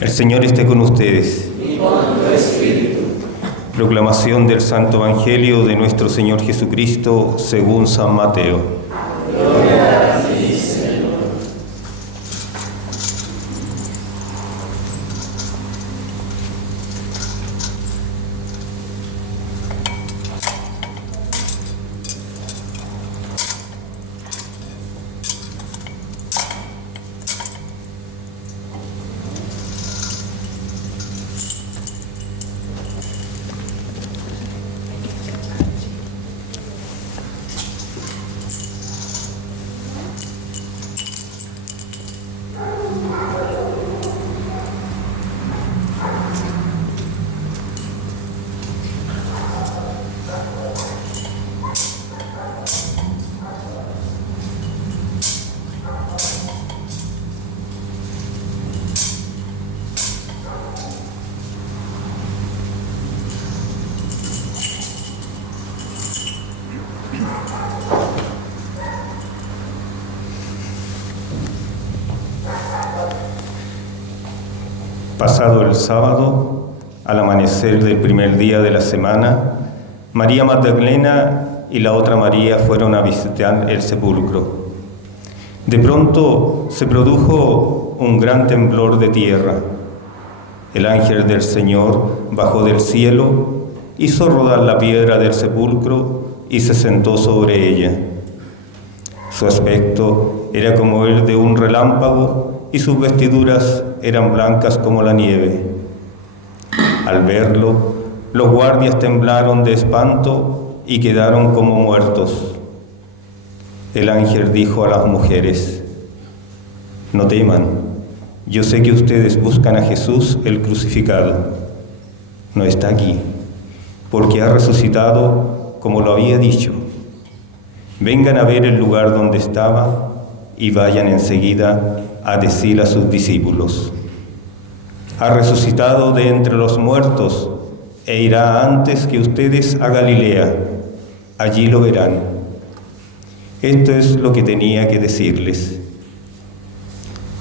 El Señor esté con ustedes. Y con tu espíritu. Proclamación del Santo Evangelio de nuestro Señor Jesucristo según San Mateo. Gloria a ti, Señor. Pasado el sábado, al amanecer del primer día de la semana, María Magdalena y la otra María fueron a visitar el sepulcro. De pronto se produjo un gran temblor de tierra. El ángel del Señor bajó del cielo, hizo rodar la piedra del sepulcro y se sentó sobre ella. Su aspecto era como el de un relámpago y sus vestiduras eran blancas como la nieve. Al verlo, los guardias temblaron de espanto y quedaron como muertos. El ángel dijo a las mujeres: «No teman, yo sé que ustedes buscan a Jesús el crucificado. No está aquí, porque ha resucitado como lo había dicho. Vengan a ver el lugar donde estaba y vayan enseguida a decir a sus discípulos: ha resucitado de entre los muertos e irá antes que ustedes a Galilea. Allí lo verán». Esto es lo que tenía que decirles.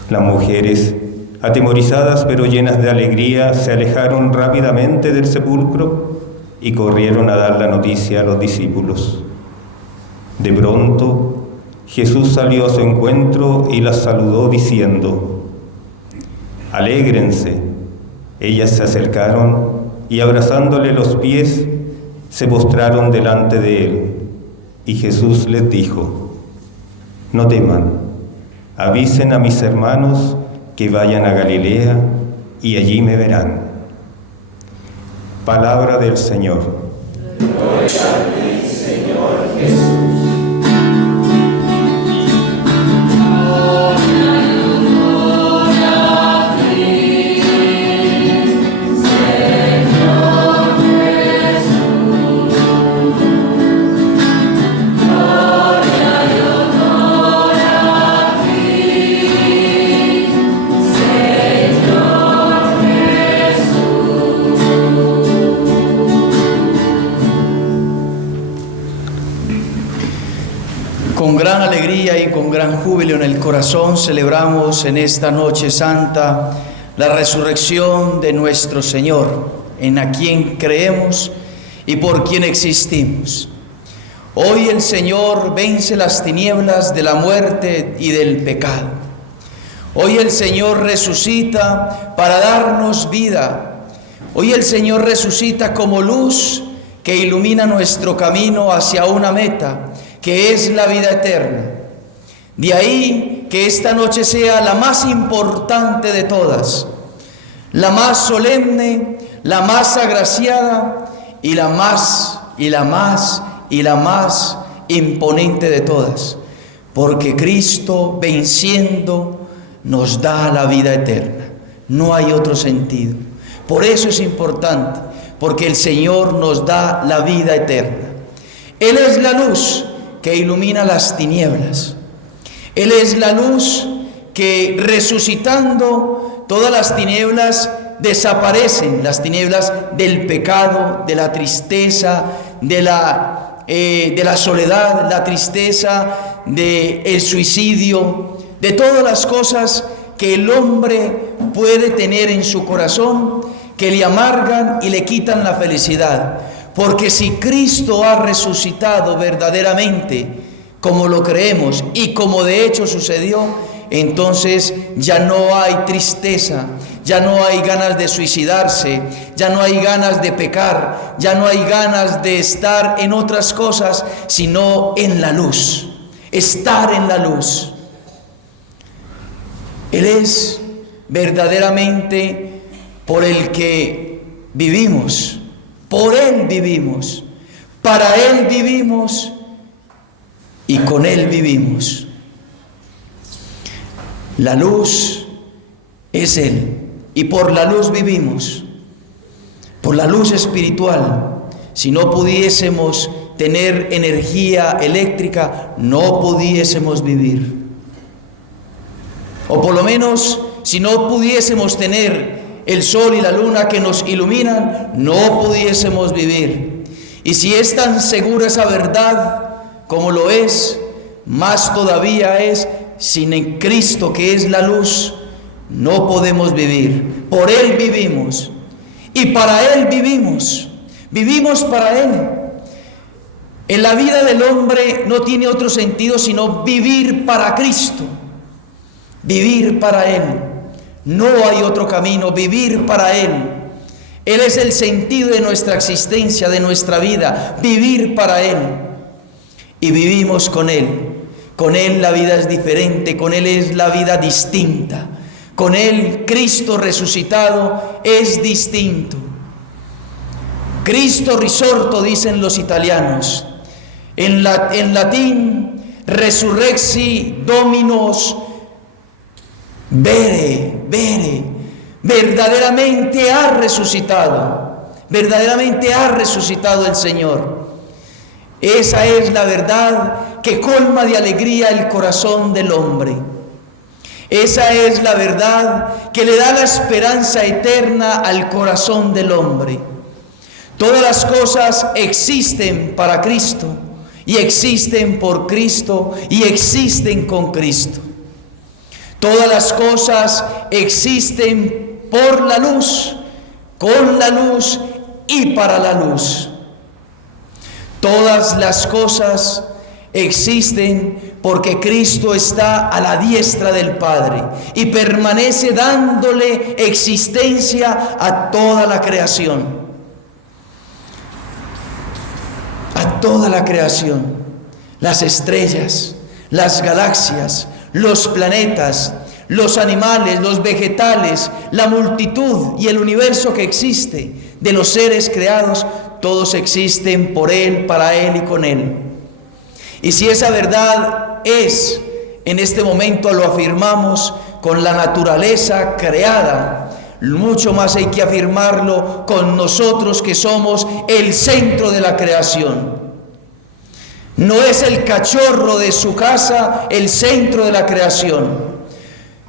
Las mujeres, atemorizadas pero llenas de alegría, se alejaron rápidamente del sepulcro y corrieron a dar la noticia a los discípulos. De pronto, Jesús salió a su encuentro y las saludó diciendo: «Alégrense». Ellas se acercaron y abrazándole los pies, se postraron delante de él. Y Jesús les dijo: «No teman, avisen a mis hermanos que vayan a Galilea y allí me verán». Palabra del Señor. Gloria a ti, Señor Jesús. Con gran alegría y con gran júbilo en el corazón celebramos en esta noche santa la resurrección de nuestro Señor, en a quien creemos y por quien existimos. Hoy el Señor vence las tinieblas de la muerte y del pecado. Hoy el Señor resucita para darnos vida. Hoy el Señor resucita como luz que ilumina nuestro camino hacia una meta, que es la vida eterna. De ahí que esta noche sea la más importante de todas, la más solemne, la más agraciada y la más imponente de todas, porque Cristo venciendo nos da la vida eterna. No hay otro sentido. Por eso es importante, porque el Señor nos da la vida eterna. Él es la luz que ilumina las tinieblas. Él es la luz que, resucitando, todas las tinieblas desaparecen, las tinieblas del pecado, de la tristeza, de la soledad, la tristeza del suicidio, de todas las cosas que el hombre puede tener en su corazón, que le amargan y le quitan la felicidad. Porque si Cristo ha resucitado verdaderamente, como lo creemos y como de hecho sucedió, entonces ya no hay tristeza, ya no hay ganas de suicidarse, ya no hay ganas de pecar, ya no hay ganas de estar en otras cosas, sino en la luz, estar en la luz. Él es verdaderamente por el que vivimos, por Él vivimos, para Él vivimos y con Él vivimos. La luz es Él y por la luz vivimos, por la luz espiritual. Si no pudiésemos tener energía eléctrica, no pudiésemos vivir. O por lo menos, si no pudiésemos tener el sol y la luna que nos iluminan, no pudiésemos vivir. Y si es tan segura esa verdad como lo es, más todavía es, sin en Cristo que es la luz, no podemos vivir. Por Él vivimos y para Él vivimos. Vivimos para Él. En la vida del hombre no tiene otro sentido sino vivir para Cristo. Vivir para Él. No hay otro camino, vivir para Él. Él es el sentido de nuestra existencia, de nuestra vida, vivir para Él. Y vivimos con Él. Con Él la vida es diferente, con Él es la vida distinta. Con Él, Cristo resucitado es distinto. Cristo risorto, dicen los italianos. En latín, resurrexi dominos vere. Verdaderamente ha resucitado. Verdaderamente ha resucitado el Señor. Esa es la verdad que colma de alegría el corazón del hombre. Esa es la verdad que le da la esperanza eterna al corazón del hombre. Todas las cosas existen para Cristo y existen por Cristo y existen con Cristo. Todas las cosas existen por la luz, con la luz y para la luz. Todas las cosas existen porque Cristo está a la diestra del Padre y permanece dándole existencia a toda la creación. A toda la creación. Las estrellas, las galaxias, los planetas, los animales, los vegetales, la multitud y el universo que existe de los seres creados, todos existen por Él, para Él y con Él. Y si esa verdad es, en este momento lo afirmamos con la naturaleza creada, mucho más hay que afirmarlo con nosotros que somos el centro de la creación. No es el cachorro de su casa el centro de la creación.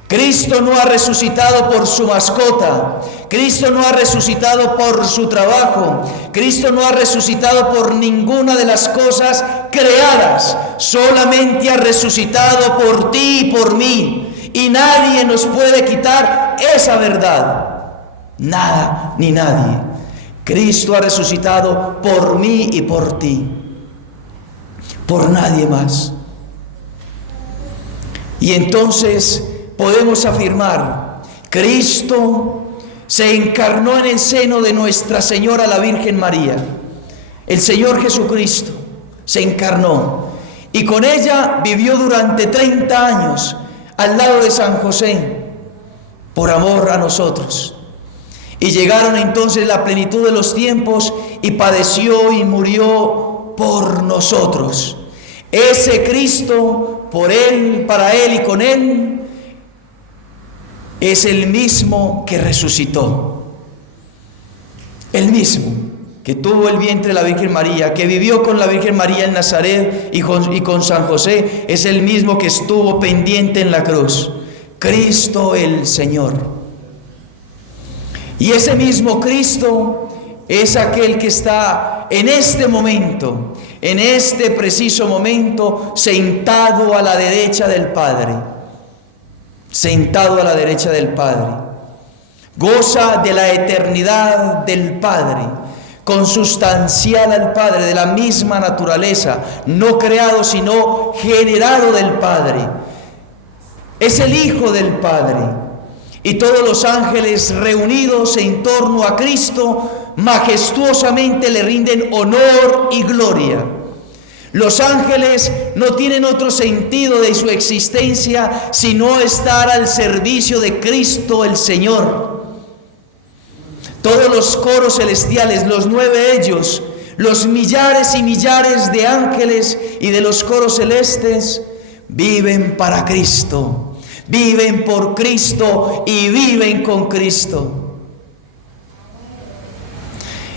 Cristo no ha resucitado por su mascota. Cristo no ha resucitado por su trabajo. Cristo no ha resucitado por ninguna de las cosas creadas. Solamente ha resucitado por ti y por mí. Y nadie nos puede quitar esa verdad. Nada ni nadie. Cristo ha resucitado por mí y por ti. Por nadie más. Y entonces podemos afirmar, Cristo se encarnó en el seno de Nuestra Señora la Virgen María. El Señor Jesucristo se encarnó y con ella vivió durante 30 años al lado de San José, por amor a nosotros. Y llegaron entonces la plenitud de los tiempos y padeció y murió por nosotros. Ese Cristo, por Él, para Él y con Él, es el mismo que resucitó. El mismo que tuvo el vientre de la Virgen María, que vivió con la Virgen María en Nazaret y con San José, es el mismo que estuvo pendiente en la cruz. Cristo el Señor. Y ese mismo Cristo es aquel que está en este momento, en este preciso momento, sentado a la derecha del Padre. sentado a la derecha del Padre. Goza de la eternidad del Padre, consustancial al Padre, de la misma naturaleza, no creado sino generado del Padre. Es el Hijo del Padre. Y todos los ángeles reunidos en torno a Cristo majestuosamente le rinden honor y gloria. Los ángeles no tienen otro sentido de su existencia sino estar al servicio de Cristo el Señor. Todos los coros celestiales, los 9 ellos, los millares y millares de ángeles y de los coros celestes, viven para Cristo, viven por Cristo y viven con Cristo.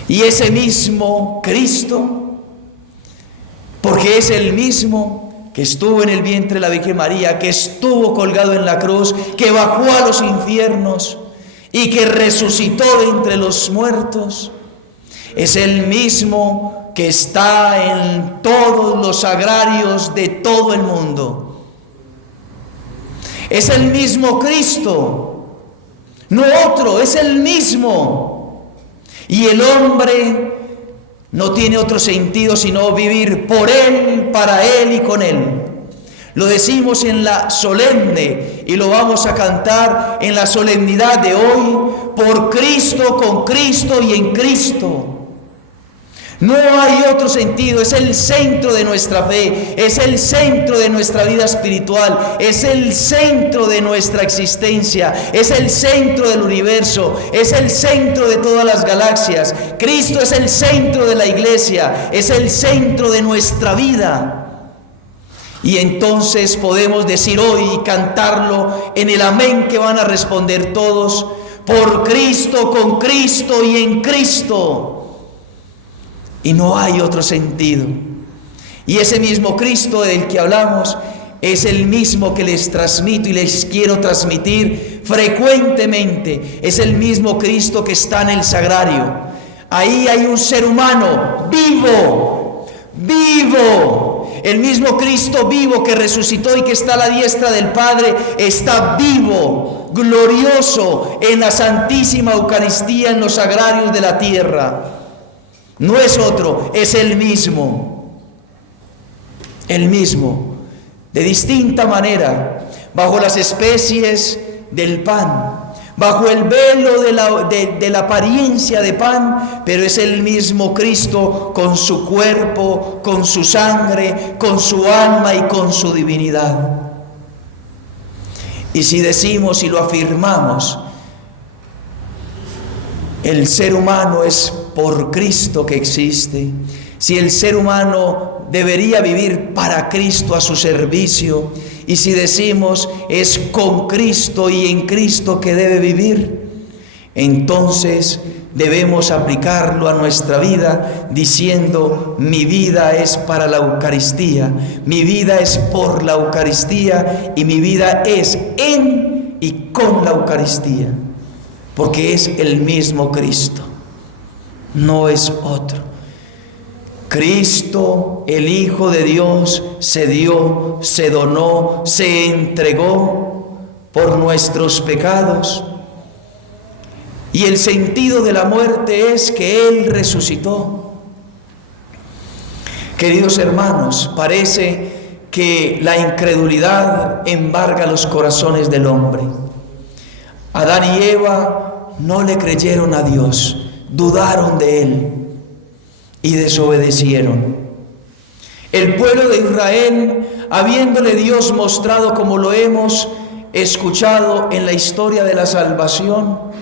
Y ese mismo Cristo, porque es el mismo que estuvo en el vientre de la Virgen María, que estuvo colgado en la cruz, que bajó a los infiernos y que resucitó de entre los muertos, es el mismo que está en todos los sagrarios de todo el mundo. Es el mismo Cristo, no otro, es el mismo. Y el hombre no tiene otro sentido sino vivir por Él, para Él y con Él. Lo decimos en la solemne y lo vamos a cantar en la solemnidad de hoy: por Cristo, con Cristo y en Cristo. No hay otro sentido, es el centro de nuestra fe, es el centro de nuestra vida espiritual, es el centro de nuestra existencia, es el centro del universo, es el centro de todas las galaxias. Cristo es el centro de la iglesia, es el centro de nuestra vida. Y entonces podemos decir hoy y cantarlo en el amén que van a responder todos: por Cristo, con Cristo y en Cristo. Y no hay otro sentido. Y ese mismo Cristo del que hablamos es el mismo que les transmito y les quiero transmitir frecuentemente. Es el mismo Cristo que está en el sagrario. Ahí hay un ser humano vivo, vivo. El mismo Cristo vivo que resucitó y que está a la diestra del Padre, está vivo, glorioso en la Santísima Eucaristía, en los sagrarios de la tierra. No es otro, es el mismo, de distinta manera, bajo las especies del pan, bajo el velo de la apariencia de pan, pero es el mismo Cristo con su cuerpo, con su sangre, con su alma y con su divinidad. Y si decimos y lo afirmamos, el ser humano es por Cristo que existe. Si el ser humano debería vivir para Cristo, a su servicio, y si decimos es con Cristo y en Cristo que debe vivir, entonces debemos aplicarlo a nuestra vida diciendo: mi vida es para la Eucaristía, mi vida es por la Eucaristía y mi vida es en y con la Eucaristía. Porque es el mismo Cristo, no es otro. Cristo, el Hijo de Dios, se dio, se donó, se entregó por nuestros pecados. Y el sentido de la muerte es que Él resucitó. Queridos hermanos, parece que la incredulidad embarga los corazones del hombre. Adán y Eva no le creyeron a Dios, dudaron de Él y desobedecieron. El pueblo de Israel, habiéndole Dios mostrado, como lo hemos escuchado en la historia de la salvación,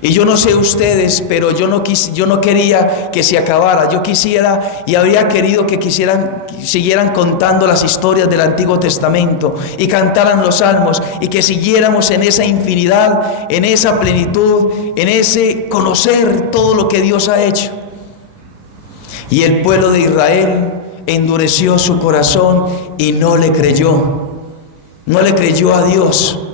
y yo no sé ustedes, pero yo no quería que se acabara. Yo quisiera y habría querido que siguieran contando las historias del Antiguo Testamento y cantaran los salmos y que siguiéramos en esa infinidad, en esa plenitud, en ese conocer todo lo que Dios ha hecho. Y el pueblo de Israel endureció su corazón y no le creyó a Dios.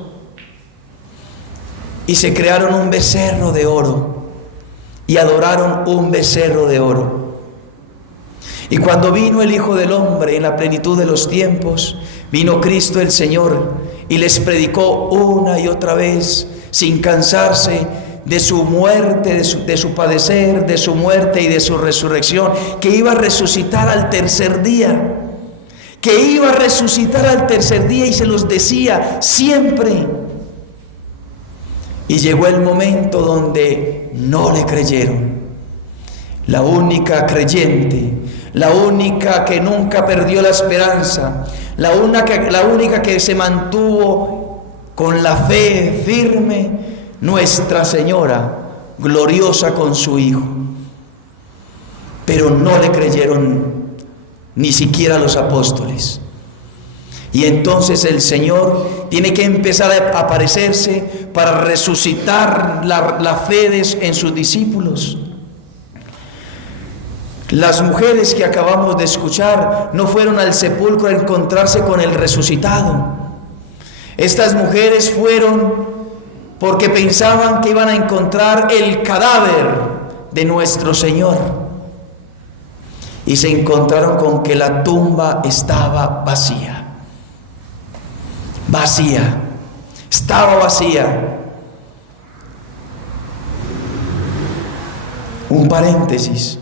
Y se crearon un becerro de oro y adoraron un becerro de oro. Y cuando vino el Hijo del Hombre en la plenitud de los tiempos, vino Cristo el Señor y les predicó una y otra vez, sin cansarse, de su muerte, de su padecer, de su muerte y de su resurrección, que iba a resucitar al tercer día, que iba a resucitar al tercer día, y se los decía siempre. Y llegó el momento donde no le creyeron. La única creyente, la única que nunca perdió la esperanza, la única que se mantuvo con la fe firme, Nuestra Señora, gloriosa con su Hijo. Pero no le creyeron ni siquiera los apóstoles. Y entonces el Señor tiene que empezar a aparecerse para resucitar la fe en sus discípulos. Las mujeres que acabamos de escuchar no fueron al sepulcro a encontrarse con el resucitado. Estas mujeres fueron porque pensaban que iban a encontrar el cadáver de nuestro Señor. Y se encontraron con que la tumba estaba vacía. Vacía, estaba vacía. Un paréntesis: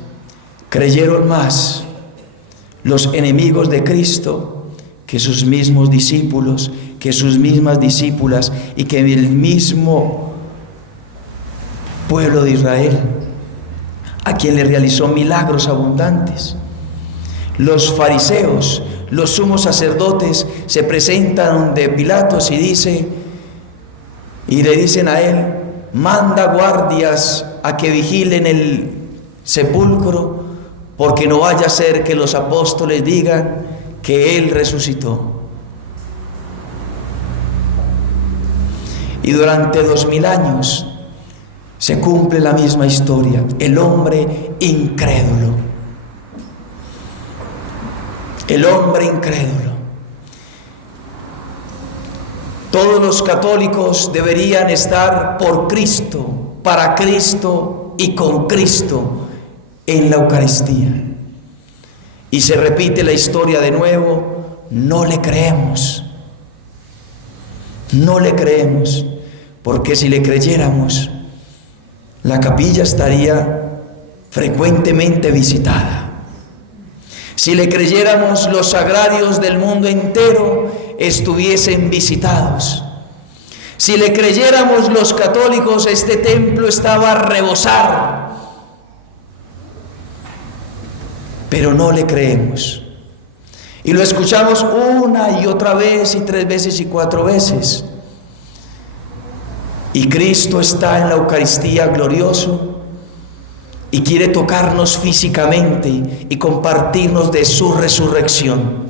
creyeron más los enemigos de Cristo que sus mismos discípulos, que sus mismas discípulas, y que el mismo pueblo de Israel, a quien le realizó milagros abundantes. Los fariseos, los sumos sacerdotes, se presentan donde Pilatos y le dicen a él: manda guardias a que vigilen el sepulcro, porque no vaya a ser que los apóstoles digan que él resucitó. Y durante 2000 años se cumple la misma historia. El hombre incrédulo. El hombre incrédulo. Todos los católicos deberían estar por Cristo, para Cristo y con Cristo en la Eucaristía. Y se repite la historia de nuevo. No le creemos. No le creemos, porque si le creyéramos, la capilla estaría frecuentemente visitada. Si le creyéramos, los sagrarios del mundo entero estuviesen visitados. Si le creyéramos los católicos, este templo estaba a rebosar. Pero no le creemos. Y lo escuchamos una y otra vez, y 3 veces y 4 veces. Y Cristo está en la Eucaristía glorioso y quiere tocarnos físicamente y compartirnos de su resurrección,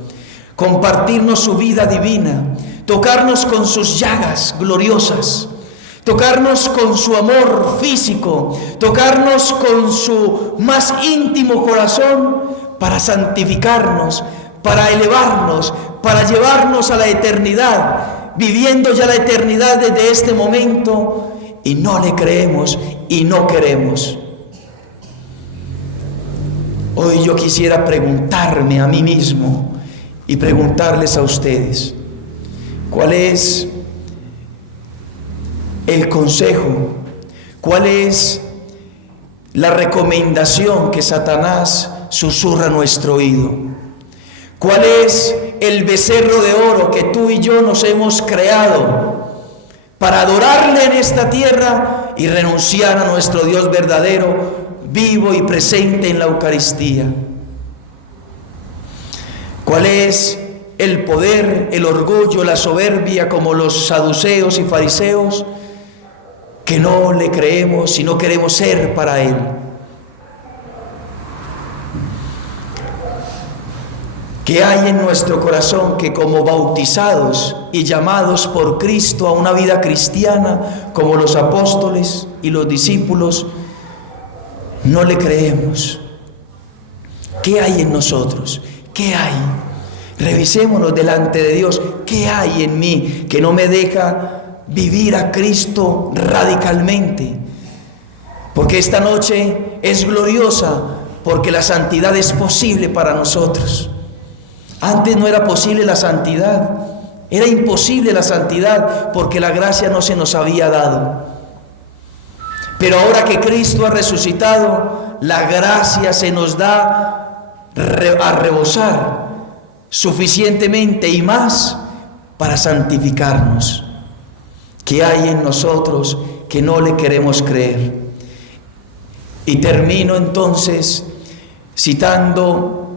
compartirnos su vida divina, tocarnos con sus llagas gloriosas, tocarnos con su amor físico, tocarnos con su más íntimo corazón para santificarnos, para elevarnos, para llevarnos a la eternidad, viviendo ya la eternidad desde este momento. Y no le creemos y no queremos. Hoy yo quisiera preguntarme a mí mismo y preguntarles a ustedes: ¿cuál es el consejo? ¿Cuál es la recomendación que Satanás susurra a nuestro oído? ¿Cuál es el becerro de oro que tú y yo nos hemos creado para adorarle en esta tierra y renunciar a nuestro Dios verdadero, vivo y presente en la Eucaristía? ¿Cuál es el poder, el orgullo, la soberbia, como los saduceos y fariseos, que no le creemos y no queremos ser para Él? ¿Qué hay en nuestro corazón que, como bautizados y llamados por Cristo a una vida cristiana, como los apóstoles y los discípulos, no le creemos? ¿Qué hay en nosotros? ¿Qué hay? Revisémonos delante de Dios. ¿Qué hay en mí que no me deja vivir a Cristo radicalmente? Porque esta noche es gloriosa, porque la santidad es posible para nosotros. Antes no era posible la santidad. Era imposible la santidad porque la gracia no se nos había dado. Pero ahora que Cristo ha resucitado, la gracia se nos da a rebosar suficientemente y más para santificarnos. ¿Qué hay en nosotros que no le queremos creer? Y termino entonces citando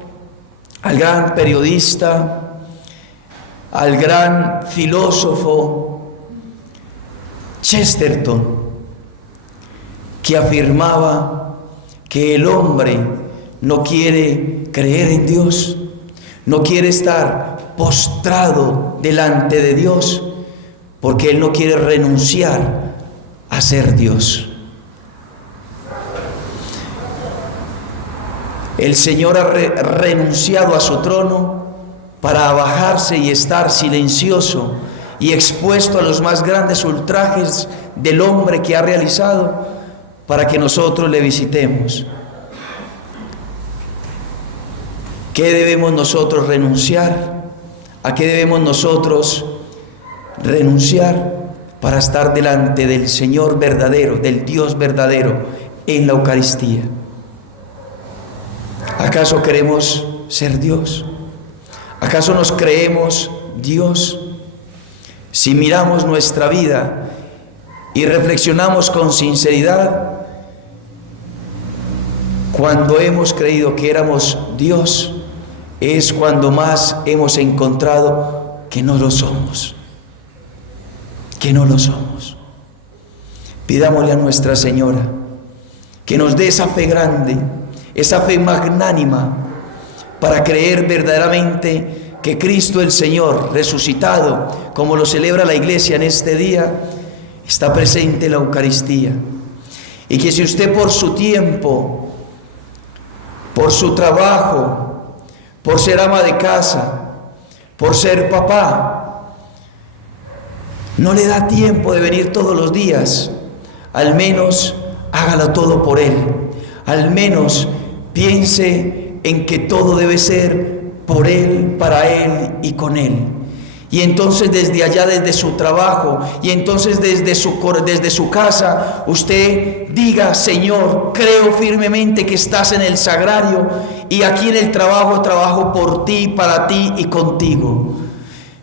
al gran periodista, al gran filósofo Chesterton, que afirmaba que el hombre no quiere creer en Dios, no quiere estar postrado delante de Dios, porque él no quiere renunciar a ser Dios. El Señor ha renunciado a su trono para bajarse y estar silencioso y expuesto a los más grandes ultrajes del hombre que ha realizado para que nosotros le visitemos. ¿Qué debemos nosotros renunciar? ¿A qué debemos nosotros renunciar para estar delante del Señor verdadero, del Dios verdadero en la Eucaristía? ¿Acaso queremos ser Dios? ¿Acaso nos creemos Dios? Si miramos nuestra vida y reflexionamos con sinceridad, cuando hemos creído que éramos Dios, es cuando más hemos encontrado que no lo somos. Que no lo somos. Pidámosle a Nuestra Señora que nos dé esa fe grande, esa fe magnánima, para creer verdaderamente que Cristo el Señor, resucitado, como lo celebra la Iglesia en este día, está presente en la Eucaristía. Y que si usted por su tiempo, por su trabajo, por ser ama de casa, por ser papá, no le da tiempo de venir todos los días, al menos hágalo todo por Él. Al menos piense en que todo debe ser por Él, para Él y con Él. Y entonces desde allá, desde su trabajo, y entonces desde su casa, usted diga: Señor, creo firmemente que estás en el sagrario, y aquí en el trabajo por ti, para ti y contigo.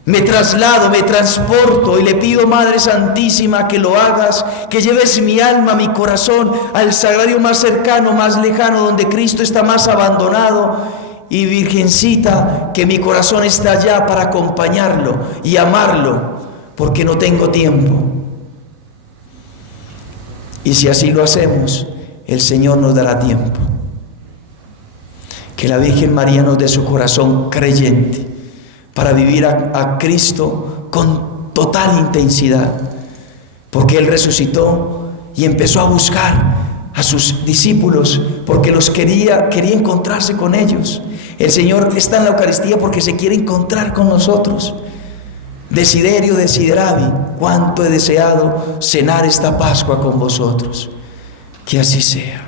Me traslado, me transporto, y le pido, Madre Santísima, que lo hagas, que lleves mi alma, mi corazón al sagrario más cercano, más lejano, donde Cristo está más abandonado. Y Virgencita, que mi corazón está allá para acompañarlo y amarlo, porque no tengo tiempo. Y si así lo hacemos, el Señor nos dará tiempo. Que la Virgen María nos dé su corazón creyente para vivir a Cristo con total intensidad, porque Él resucitó y empezó a buscar a sus discípulos porque los quería encontrarse con ellos. El Señor está en la Eucaristía porque se quiere encontrar con nosotros. Desiderio desideravi, cuánto he deseado cenar esta Pascua con vosotros. Que así sea.